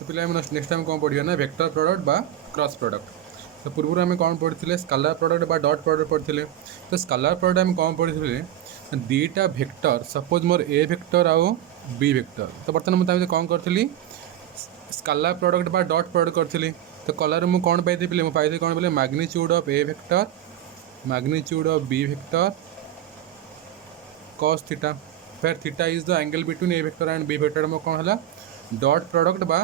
तो पिला next time कौन पढ़िया ना वेक्टर प्रोडक्ट बा क्रॉस प्रोडक्ट। तो पूर्व आम कौन पढ़ी स्केलर प्रोडक्ट बा डॉट प्रोडक्ट पढ़ी। तो स्केलर प्रोडक्ट आम कौन पढ़ी दीटा वेक्टर सपोज मोर ए वेक्टर आउ बी वेक्टर। तो बर्तमान मुझे कौन करी स्केलर प्रोडक्ट बा डॉट प्रोडक्ट करी। तो कलर मुझे कौन पाई मुझे कौन बोले magnitude of A vector magnitude of B vector cos theta. फिर theta is the angle between A vector and B vector में कौन है डॉट प्रोडक्ट बा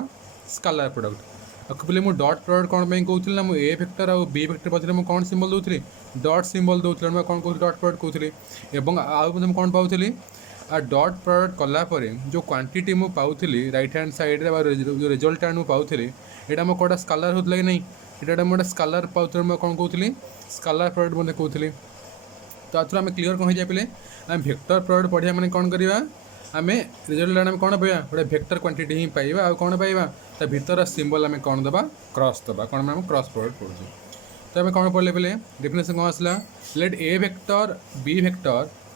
स्केलर प्रोडक्ट। बोले मुझे डॉट प्रोडक्ट कौन कहूँ ना मुझे ए वेक्टर और बी वेक्टर पछे मुझे कौन सिंबल दूसरी डॉट सिंबल दूसरी मैं कौन कहूँ डॉट प्रोडक्ट कहूँ एवं आउ कौन पाऊली आ डॉट प्रोडक्ट कलापर जो क्वांटिटी मुझे पाऊली राइट हैंड साइड जो रिजल्ट मुझे पाऊली यहाँ मोर कौटा स्केलर होता कि नहीं ये मोटे स्केलर पाऊँ मैं कौन कहूँ स्केलर प्रोडक्ट मुझे कहूँ। तो आथर आम क्लीयर कौन हो पे आम वेक्टर प्रोडक्ट पढ़िया मैंने कौन करवा आम रिजल्ट आम कौन पाइबा गोटे वेक्टर क्वांटिटी ही पाइबा आ कौन पाइबा ता भीतर सिंबल आम कौन दबा क्रॉस दबा कौन आम क्रॉस प्रोडक्ट पढ़ुचे। तो आम कौन पढ़ले पे डेफिनेशन कौन आसला let A vector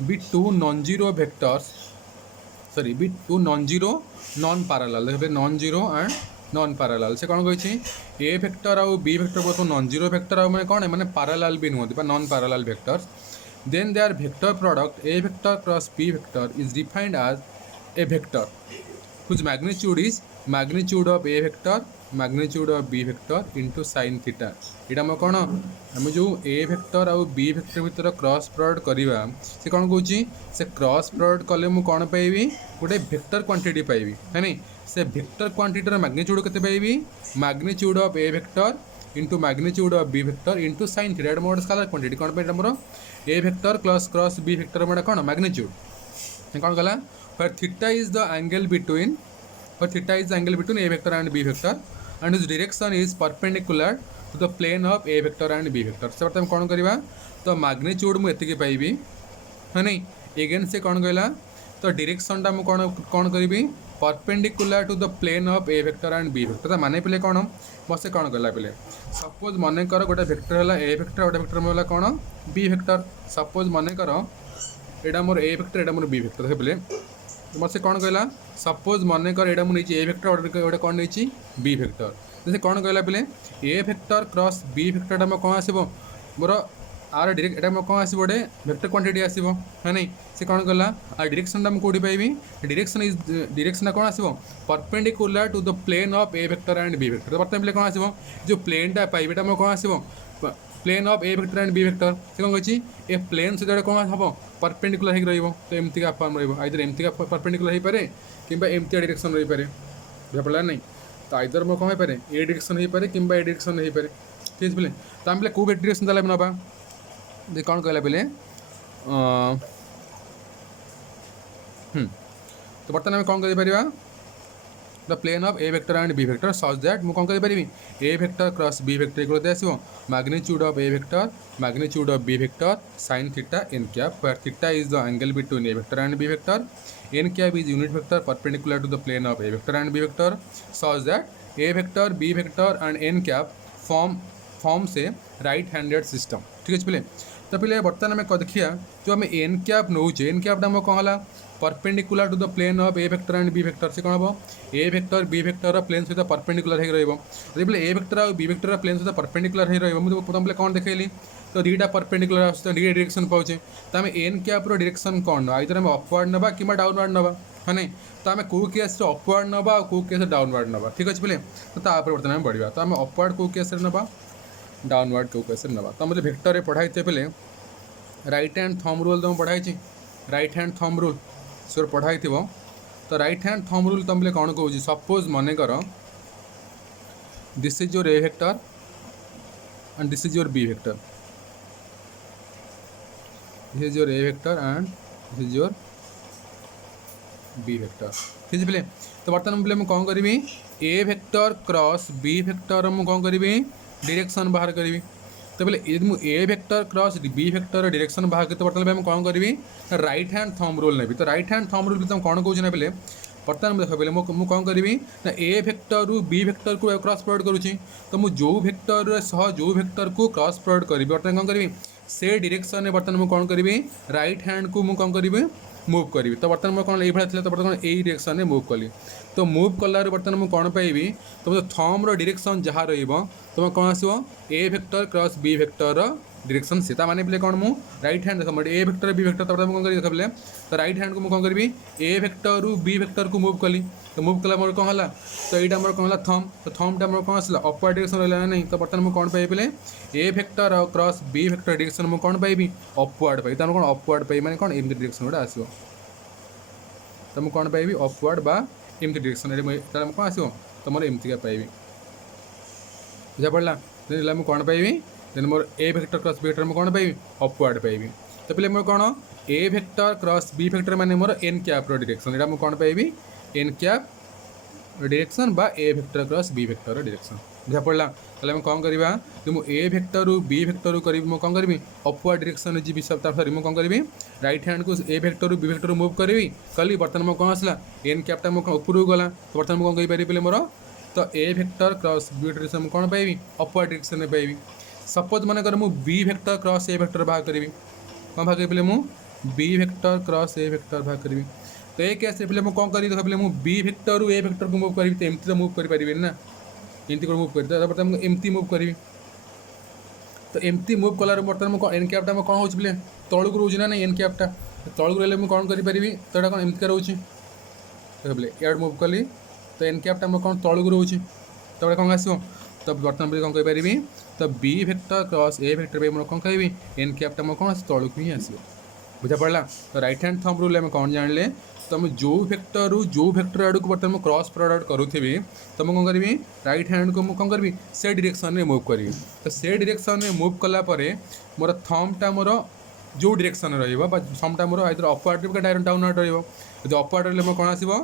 B two non zero vectors sorry B two non zero non parallel देखिए non zero and non parallel से कौन कही ए वेक्टर आउ बी वेक्टर बहुत नॉन जीरो वेक्टर आ मैंने कौन मैंने पैरेलल भी नुहति non parallel vectors then their vector product a vector cross b vector is defined as a vector whose magnitude is magnitude of a vector magnitude of b vector into sin theta। यहाँ आम कौन आम जो a vector आउ b vector भर cross product करवा से कौन कौच से क्रॉस प्रोडक्ट कले मुझे कौन पाइबी गोटे वेक्टर क्वांटिटी पाइबी है नहीं से वेक्टर क्वांटिटीर मैग्नीट्यूड केते पाइबी magnitude of A vector into magnitude of B vector into sin theta. एटा मोर स्केलर क्वांटिटी कौन पे मोर A vector plus cross B vector मोटा कौन मैग्नीट्यूड कौन गला for theta is the angle between A vector and B vector and his direction is perpendicular to the plane of A vector and B vector. से बर्तमान कौन करवा तो magnitude मुझे पाइबी है नहीं एगेन से कौन कहला तो डायरेक्शनटा मुझे कौन करी perpendicular to the plane of A vector and B vector. माने पे कौन बस कौन कला पे सपोज मन कर गोटे वेक्टर है ए वेक्टर गोटे वेक्टर मोर कौन बी वेक्टर सपोज मन कर यहाँ मोर ए वेक्टर यहाँ मोर बी वेक्टर देखे पे मत से कौन कहला सपोज मन कर यहाँ मुझे ए वेक्टर गोटे कौन नहीं बी वेक्टर जैसे कौन कहला पे ए वेक्टर क्रॉस बी वेक्टर मोर कौन आसो मोर आर डायरेक्ट एटा मोर कौन आसो गोटे वेक्टर क्वांटिटी आसो है नहीं से कौन कला आ डायरेक्शनटा मुझे कौटी पाइबी डायरेक्शन कौन आसो perpendicular to the plane of A vector and B vector. बर्तमान पे कौन आसो जो प्लेनटा पाइबा मोर कौन आसो plane of A vector and B vector से कौन कही ए प्लेन सहित कौन हम परपेंडिकुलर हो तो एमती फॉर्म रही आइदर एमती परपेंडिकुलर हो पाए कि एमती डायरेक्शन रही पाए बुझा पड़ा नहीं तो आइदर मोर कौन हो पाए ए डायरेक्शन हो पाए कि ए डायरेक्शन हो पाए ठीक है तो आम पे कौ डायरेक्शन ताले नवा कौन कहला पे तो बर्तमान आम कौन कर the plane of A vector and B vector such that मुझे कौन करी A vector cross B vector equal आसो magnitude of A vector magnitude of B vector sin theta n cap where theta is the angle between A vector and B vector n cap is unit vector perpendicular to the plane of A vector and B vector such that A vector B vector and n cap form से right handed system ठीक है पे। तो पे बर्तमान आम देखिए जो आम एन कैप नौचे एन कैपटा आम कौन है perpendicular to the plane of A vector and B vector से कौन हम A vector B vector plane सहित परपेंडिकुलर हो ए वेक्टर और बी वेक्टर प्लेन सहित परपेंडिकुलर हो मुझे कौन देखली तो दुईटा परपेंडिकुलर आस दुईटा डायरेक्शन पाचे तो आम एन कैप्र डायरेक्शन कौन आइदर आम अपवार्ड नवा कि डाउनवार्ड नवा है नहीं तो आम कौ केस अपवार्ड नवा और कौ केस डाउनवार्ड नवा ठीक अच्छे पे तो बर्तमान आम बढ़िया तो आम अपवार्ड कौ केस नवा डाउनवार्ड कौ केस नवा तो मुझे वेक्टर पढ़ाई पे राइट हैंड थंब रूल तुम पढ़ाई right hand thumb rule sir पढ़ाई तो राइट हैंड थंब रूल तुम पे कौन कहूँ सपोज मन कर this is your A vector and this is your B vector this is your A vector and this is your B vector ठीक है तो बर्तमान पे कौन करी A vector cross B vector मुझे कौन करी डायरेक्शन बाहर करी तो बोले यदि मुझे A vector cross B vector direction बाहर करते बर्तमान मैं कौन करी राइट हैंड थंब रूल नेबी तो राइट हैंड थंब रूल तुम कौन कौन ना पे बर्तमान देख पे मुझे कौन करी ना ए वेक्टर रु बी वेक्टर को क्रॉस प्रोडक्ट करुँची तो मुझे जो वेक्टर सह जो वेक्टर को क्रॉस प्रोडक्ट करी बर्तमान कौन करी से डायरेक्शन में बर्तमान मुझे कौन करी राइट हैंड को मुझे कौन करी मुव करी तो बर्तमान मोर कौन ये तो बर्तमान यही डायरेक्शन में मुव कली तो मुव कलार बर्तमान मुझे कौन पाइबी तुम थम डायरेक्शन जहाँ रुम कौन आसो A vector cross B vector direction से माने बोले कौन मु राइट हैंड देख ए वेक्टर बी वेक्टर तब कौन देख बोले तो राइट हैंड को मुझे कौन करी ए वेक्टर रु बी वेक्टर को मुव कली तो मुव कला मोर कौन है तो यहाँ मोर कौन है थम तो थमटा मोर कौन आसला अपवर्ड डायरेक्शन रहा नहीं तो बर्तमान मुझे कौन पाइबी बोले ए वेक्टर और क्रॉस बी वेक्टर डायरेक्शन मुझे कौन पाइबी अपवर्ड पाइबी तो कौन अपवर्ड पाइबी माने कौन एमती डायरेक्शन गोटे आसो तो मुझे कौन पाइबी अपवर्ड बा एमती डायरेक्शन कौन आसो तो मोर एमती पाइबी बुझा पड़ा देन मुझे कौन पाइबी then more A vector cross B vector मुझे कौन पाइबी अपवर्ड पाइबी तो पहले मोर कौन A vector cross B vector माने मोर एन कैप डायरेक्शन यहाँ मुझे कौन पाइबी एन कैप डायरेक्शन बा A vector cross B vector direction बुझा पड़ा ताले मैं कौन करवा जो मुझे ए वेक्टर रु बी वेक्टर रु करी कौन करी अपवर्ड डायरेक्शन जी सब सॉरी मुझे कौन करी राइट हैंड को ए वेक्टर रु बी वेक्टर मुव करी कली बर्तमान मुझे कौन आसला एन कैपटा मुझे ऊपर गला तो बर्तमान मुझे कौन कही पारि मोर तो A vector cross B vector direction कौन पाइबी अपवर्ड डायरेक्शन में पाइबी सपोज मानकर मुझे B vector cross A vector बाहर करी कौन बाहर करी मुझे B vector cross A vector बाहर करी तो ये केस पे मुझे कौन करी देख पे मुझे बी वेक्टर रु ए वेक्टर को मुव करी तो एमती तो मुव कर पारि ना एमती को मुव कर बर्तमान एमती मुव करी तो एमती मुव कलार बर्तमान मुझे एन कैपटा मैं कौन हो तौक रोचे ना नहीं एन कैपटा तौक रही मुझे कौन करी तो यहाँ कौन एमती रोचे देख पे इड मुव कली तो एन कैपटा मैं कौन तौक रोचे तो कौन आसो तो बर्तमान कौन कहींपारि तो B vector cross A vector मोर कौन कहि एन कैपटा मोर कौन तौक ही आसो बुझा पड़ा तो राइट हैंड थंब रूल में कौन जानले तो मैं जो वेक्टर रु जो वेक्टर आड़ को बर्तमान मैं क्रॉस प्रोडक्ट करूथी तो मैं कौन करी राइट हैंड को कौन करी से डायरेक्शन में मूव करी तो से डायरेक्शन में मूव कलापर मोर थंबटा मोर जो डायरेक्शन रमटा मोर आइदर अपवर्ड डायरेक्ट डाउनवर्ड रही अपवर्ड रही मोर कौन आसो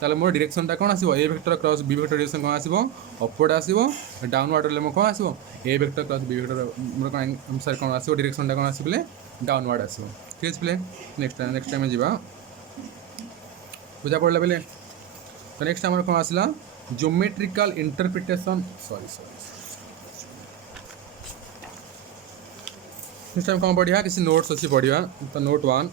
ताले मोर डायरेक्शनटा कौन आसो A vector cross B vector direction कौन आसो अपवर्ड आसो डाउनवर्ड रही मोर कौन आसो A vector cross B vector मोर कौन सर कौन आसो डायरेक्शनटा कौन आसो बोले डाउनवर्ड आसो ठीक है बोले नेक्स्ट टाइम जावा बुझा पड़ा बोले तो नेक्स्ट आम कौन आसला geometrical interpretation sorry next time कौन पढ़िया किसी नोट्स अच्छी पढ़िया तो नोट 1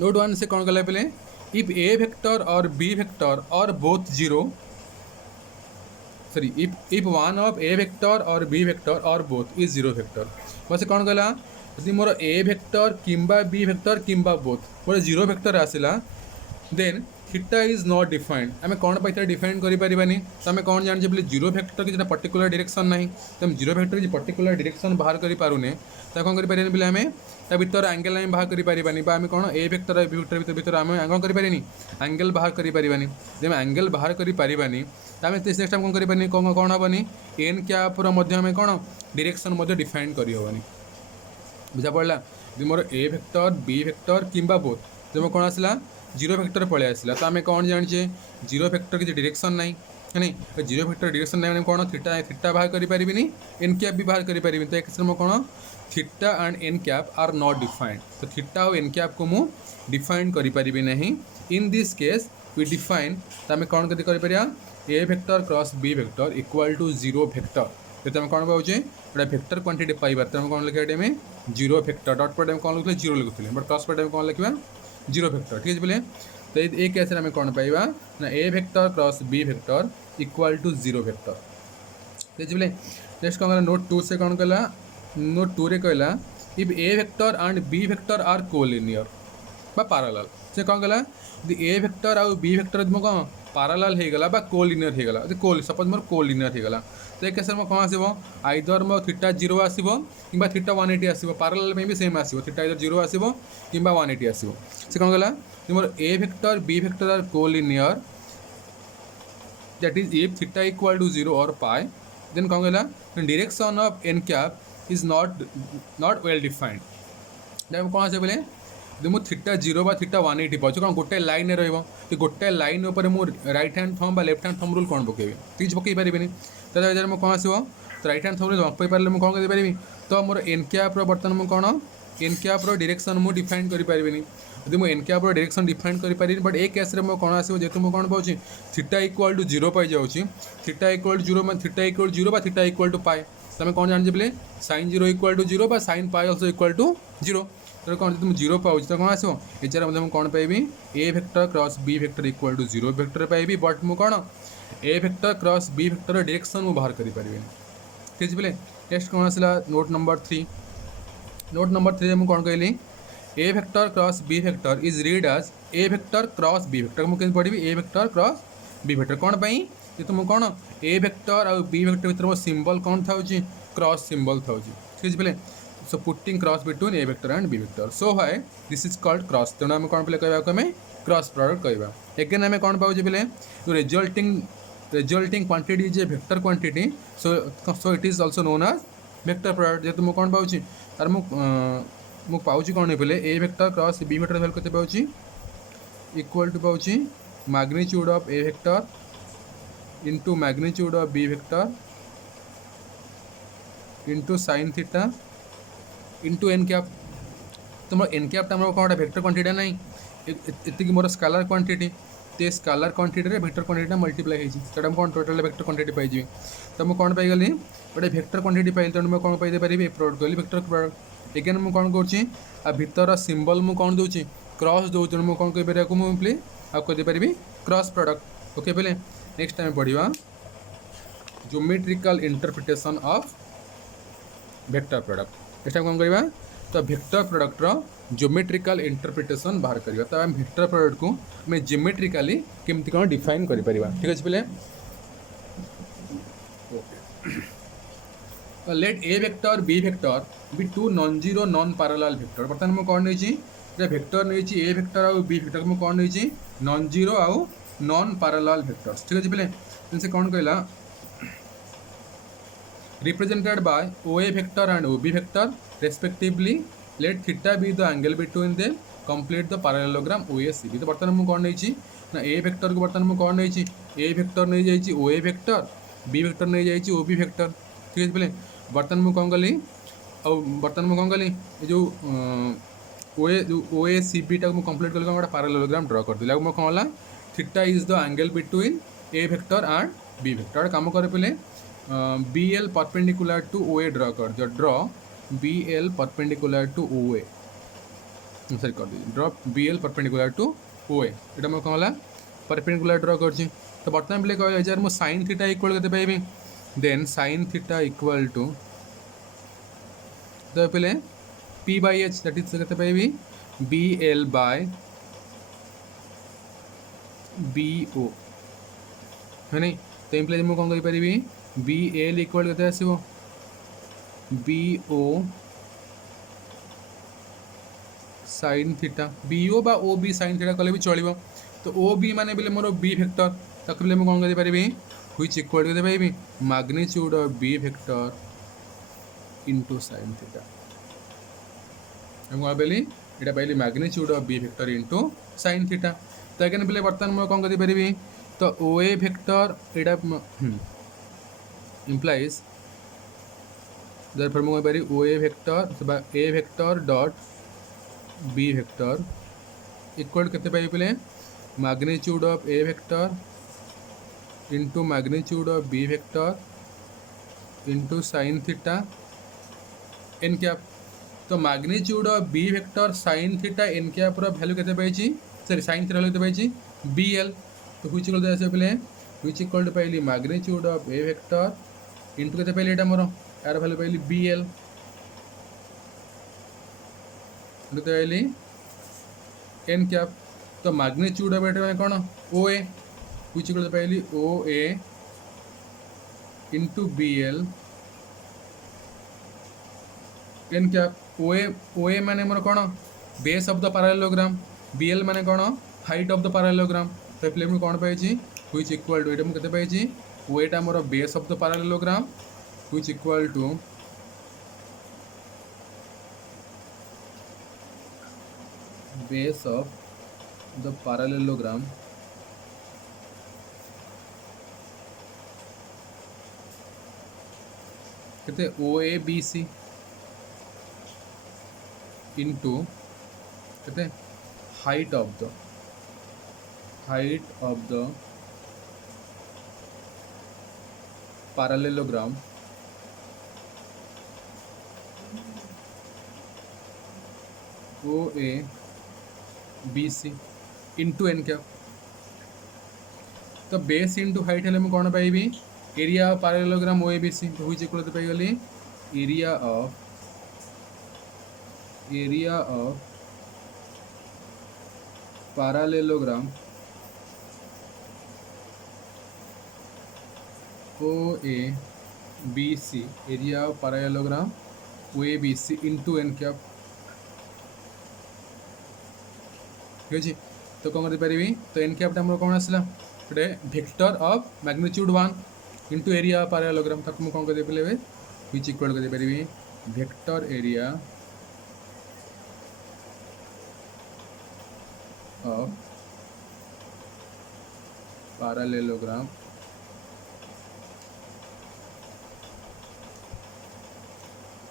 नोट 1 से कौन कला पहले इफ ए वेक्टर और बी वेक्टर और both zero sorry if one of A vector और बी वेक्टर और बोथ इज जीरो वेक्टर वैसे कौन कहला यदि मोर ए वेक्टर किंबा बी वेक्टर किंबा बोथ मोर जीरो वेक्टर आसला then theta is not defined आम कौन पाई डिफाइन करें तो आम कौन जाने बोले जीरो वेक्टर की पर्टिकुलर डायरेक्शन ना तो जीरो वेक्टर की पर्टिकुलर डायरेक्शन बाहर करें तो कौन करें बोले आम ता भर एंगल आम बाहर करें आम कौन ए वेक्टर बी वेक्टर भर आम कौन करें एंगल बाहर करें जब एंगल बाहर करें तो आम नेक्स्ट टाइम कौन करें कौन हेनी एन कैप्र आम कौन डायरेक्शन डिफाइन करहबनी बुझा पड़ा यदि मोर ए वेक्टर बी वेक्टर किंबा बोथ जब कौन आसला जीरो वेक्टर पलि आसला तो आम कौन जाने जीरो वेक्टर किसी डायरेक्शन ना नहीं जीरो वेक्टर डायरेक्शन ना कौन थीटा थीटा बाहर करें एन कैप भी बाहर करें तो एक कौन theta and N cap are not defined तो थीटा और एन कैप को मुझे डिफाइन करें ना in this case we define तो आम कौन करें A vector cross B vector equal to zero vector तो आम कौन पाचे गोटे वेक्टर क्वांटिटी पाइबार तो कौन लिखा में जीरो वेक्टर डॉट पर कौन लिखुले जीरो लिखुले बट क्रॉस पर कौन लिखा जीरो वेक्टर ठीक है बोले तो ये केस आम कौन पाइबा ना A vector cross B vector equal to zero vector ठीक है बोले नेक्स्ट कौन नोट 2 से कौन कहला नोट 2 रे कहला if A vector and B vector are collinear बा पैरेलल से कौन कहला यदि ए वेक्टर आउ बी वेक्टर कौन पैरेलल हो गला बा कोलिनियर हो गला कोल सपोज मोर कोलिनियर हो गला तो एक केस में कौन आसो आइदर मो थीटा जीरो आसो कि थीटा 180 आसो पैरेलल में भी सेम आसो थीटा आइदर जीरो आसो कि 180 आसो से कौन कहला मोर A vector B vector are collinear that is if theta equal to 0 और पाई देन कौन कहला direction of N cap is not well defined कौन आसे बोले जो मुझे थीटा 0 बा थीटा 180 पाँच कौन गोटे लाइन रही गोटे लाइन उपर मुझे राइट हैंड थंब बा लेफ्ट हैंड थंब रूल कौन पकेबी तीज पकई पारे तो मुझे कौन आसो तो राइट हैंड थंब रूल पकई पारे मुझे कौन करें तो मोर एन कैप्र बर्तमान मुझे कौन एन कैप्र डायरेक्शन मुझे डिफाइन करें यदि मुझे एन कैप्र डायरेक्शन डिफाइन करें बट ए केस में कौन आसो जेहतु मुझे कौन पाँच थीटा इक्वल टू 0 पाई जाऊँगी थीटा इक्वल टू 0 मैं theta equal 0 theta equal to pi तुम कौन जान बोले sin 0 equal to 0 sin pi also equal to 0 तो कौन तुम 0 पाऊँ तो कौन आसो एजार मतलब कौन पाइबी A vector cross B vector equal to 0 vector पाइबी बट मु कौन A vector cross B vector direction मु बाहर करि परिबे ठीक बोले नेक्स्ट कौन आसला नोट नंबर 3 नोट नंबर 3 मुझे कौन कहली A vector cross B vector is read as A vector cross B vector मुझे पढ़ी A vector cross B vector कौन पाई ये तुम कौन ए वेक्टर और बी वेक्टर भीतर मो सिंबल कौन था क्रॉस सिंबल था ठीक बोले so putting cross between A vector and B vector so hi this is called cross तेणु आम कौन पे कहवा आम क्रॉस प्रोडक्ट कहवा एगेन आम कौन पाचे बोले resulting quantity is a vector quantity so it is also known as vector product जेहतु मुझे कौन पाऊँ तार मु पाऊँ कौन बोले A vector cross B vector value केते पाऊँ इक्वल टू पाऊँ magnitude of A vector into magnitude of B vector into sine theta into N cap तो मोर एन कैप मोर कौन वेक्टर क्वांटिटी ना इतनी मोर स्केलर क्वांटिटी तो scalar quantity vector quantity multiply होता कौन टोटल वेक्टर क्वांटिटी पाई तो मुझे कौन पाईगली गोटे वेक्टर क्वांटिटी पाई तेणु मैं कौन पाई पारि प्रोडक्ट कहली वेक्टर प्रोडक्ट एगेन मुझे कौन कर भीतर सिंबल मुझे कौन दूसरी क्रॉस दूँ तेणु मुझे कौन कहीपर मुझे कहीपर क्रॉस प्रोडक्ट ओके बोले नेक्स्ट टाइम पढ़ा geometrical interpretation of vector product next time कौन करवा तो वेक्टर प्रोडक्टर ज्योमेट्रिकल इंटरप्रिटेशन बाहर करवा तो आम वेक्टर प्रोडक्ट को आम ज्योमेट्रिकली केमती कौन डिफाइन कर ठीक अच्छे बोले let A vector B vector B two non zero non parallel vector बर्तमान मुझे कौन नहीं वेक्टर नहीं ए वेक्टर आउ बी वेक्टर मुझे कौन नहीं नॉन जीरो आउ नॉन पैरेलल वेक्टर्स ठीक अच्छे बोले से कौन कहला represented by OA vector and OB vector respectively let theta be the angle between them complete the parallelogram OACB तो बर्तमान मुझे कौन नहीं ना ए वेक्टर को बर्तमान मुझे कौन नहीं ए वेक्टर नहीं जाइए OA वेक्टर बी वेक्टर नहीं जाइए OB वेक्टर ठीक है बोले बर्तमान मुझे कौन कली और बर्तमान मुझे कौन कली जो OACB टाक मुझे कंप्लीट कल गोटे पैरेललोग्राम ड्र कर दिला मैं कौन है theta is the angle between A vector and B vector काम करे पहले BL perpendicular to OA draw कर दिया draw BL perpendicular to OA sorry कर दीजिए draw BL perpendicular to OA ये मैं कौन है परपेंडिकुलर ड्रॉ कर तो बर्तमान पे कह यार मुझे साइन थीटा इक्वल के पाइबी then sine theta equal to तो पे P by H that is के पाइबी BL बाय BO है नहीं तो इम्प्लाइज मुझे कौन करी BL इक्वल के आसो BO साइन थीटा BO बा OB साइन थीटा कले भी चलो तो OB माने बोले मोर B वेक्टर ताको बोले कौन कर पारि व्हिच इक्वल के पाइबी magnitude of B vector into sine theta कौन पाइली यहाँ पाइली magnitude of B vector into sine theta तो एगेन बोले बर्तमान मुझे कौन कर पारि तो OA वेक्टर यहाँ implies therefore मुझे पारि OA vector A vector dot B vector equal केते पाइ पले magnitude of A vector into magnitude of B vector into sine theta N cap तो magnitude of B vector sign theta N cap value केते पाइछि sorry sine theta value केते पाइछि BL तो which equal to आसे पले which equal to पाइली magnitude of A vector into के पाइली यहाँ मोर यार भैल्यू पाइली BL पाइली एन कैप तो मैग्नीट्यूड ऑफ एटा कौन OA व्हिच इक्वल टू पाइली OA into BL n cap OA माने मोर कौन base of the parallelogram BL माने कौन हाइट ऑफ द पैरेललोग्राम तो प्ले मुझे कौन पाई व्हिच इक्वल टू ये मुझे पाई OA मोर base of the parallelogram which equal to base of the parallelogram कहते OABC इंटू कहते height of the parallelogram O A B C into N cap. तो बेस इंटू हाइट हेल्ले कौन पाइबी area of parallelogram O A B C हुई equal to पाइगली area of parallelogram O A B C area of parallelogram O A B C into N cap. ठीक अच्छे तो कौन करी तो एन कैप्टा आम कौन आसला गोटे vector of magnitude 1 into area of parallelogram ताको कौन कर व्हिच इक्वल कर vector area of parallelogram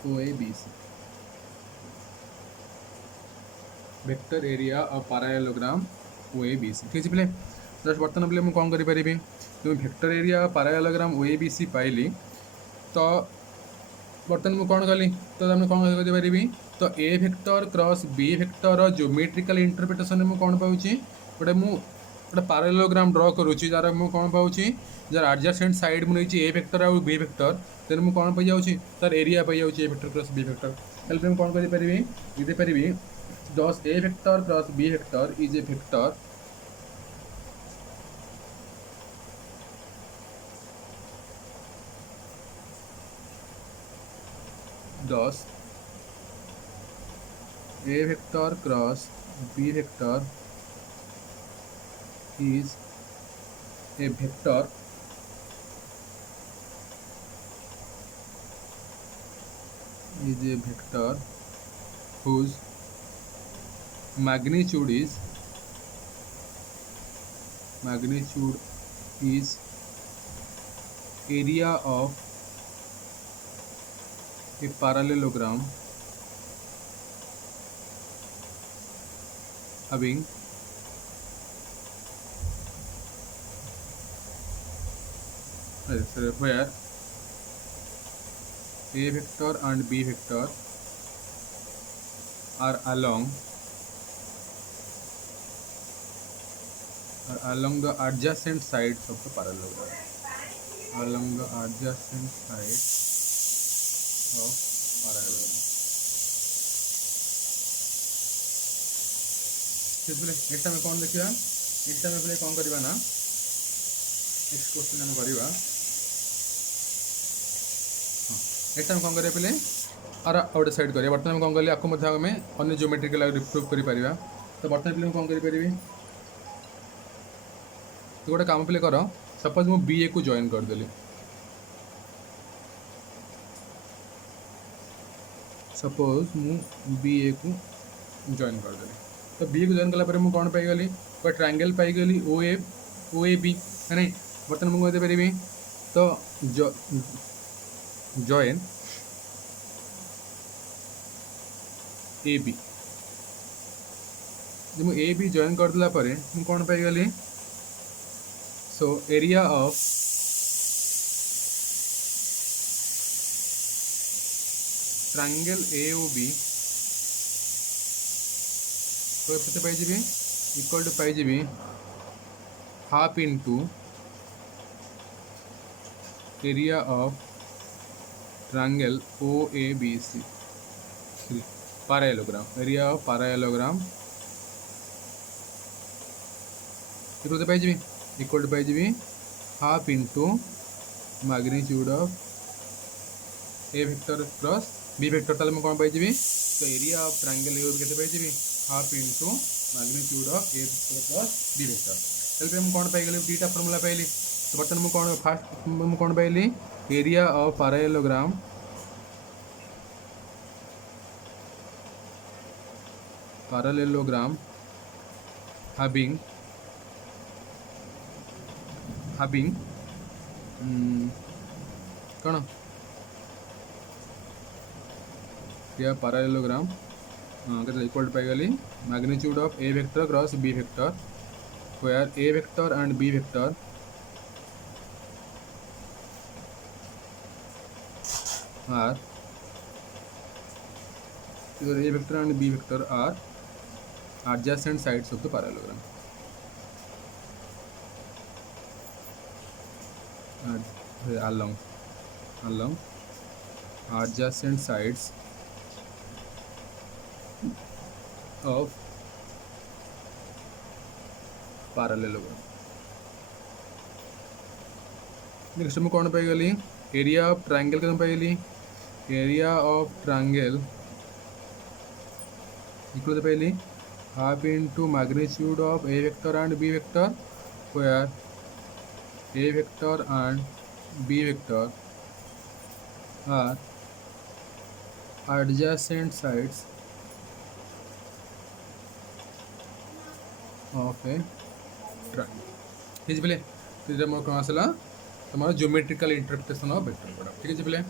O A B C vector area of parallelogram O A B C. ठीक है जस्ट बर्तमान पे मुझे कौन करी जो vector area of parallelogram O A B C पाइली तो बर्तमान मुझे कौन कली तो तुम कौन करी तो A vector cross B vector geometrical interpretation में कौन पाऊँ गोटे गोटे पैरेललोग्राम ड्र करुँची जार मुझे कौन पाऊँ जार एडजेसेंट साइड मुझे ए वेक्टर और बी वेक्टर देन मुझे कौन पाई जाऊँ तार एरिया पाई जाऊँ A vector cross B vector help मुझे कौन करी thus a vector cross b vector is a vector thus a vector cross b vector is a vector whose magnitude is area of a parallelogram having where a vector and b vector are along the adjacent sides of the parallelogram. Along the adjacent sides of parallelogram. Next time कौन देखा next time पे कौन करवा ना next question आम करवा next time कौन करें पे आर आउट साइड करें बर्तमान कौन करें आपको आम अन्य ज्योमेट्रिकल रिप्रूव कर तो बर्तमान पे कौन करें तो गोटे काम पे कर सपोज मु बी ए को जॉइन करदेली सपोज मु बी ए को जॉइन करदेली तो बी ए को जॉइन कलापर मुझे कौन पाईगली गोटे ट्रायंगल पाईगली ओ ए बी है नहीं बर्तमान मुझे पारि तो जॉइन ए बी जब ए बी जॉइन करदेला मुझे कौन पाईगली so area of triangle AOB तो कैसे पाई इक्वल टू पाई half into area of triangle OABC parallelogram area of parallelogram equal to पाई इक्वल टू पाई half into magnitude of A vector cross B vector ताले मैं कौन पाई तो एरिया ऑफ ट्रायंगल ए के पाई half into magnitude of A vector cross B vector help मैं कौन पाई दीटा फॉर्मूला पाइली तो बर्तमान मुझे कौन फास्ट मुझे कौन पाइली एरिया ऑफ पैरेललोग्राम having कौन या पैरेललोग्राम इक्वल टू पाईगली magnitude of A vector cross B vector where A vector and B vector are Either A vector and B vector are adjacent sides of the parallelogram. Along adjacent sides of parallelogram. Next मैं कौन पाइगली area of triangle कौन पाइगली area of triangle equal to पाइगली half into magnitude of A vector and B vector where a vector and b vector are adjacent sides of a triangle. ठीक है तो ये मोर कौन आसला तुम्हारा geometrical interpretation of vector product ठीक है।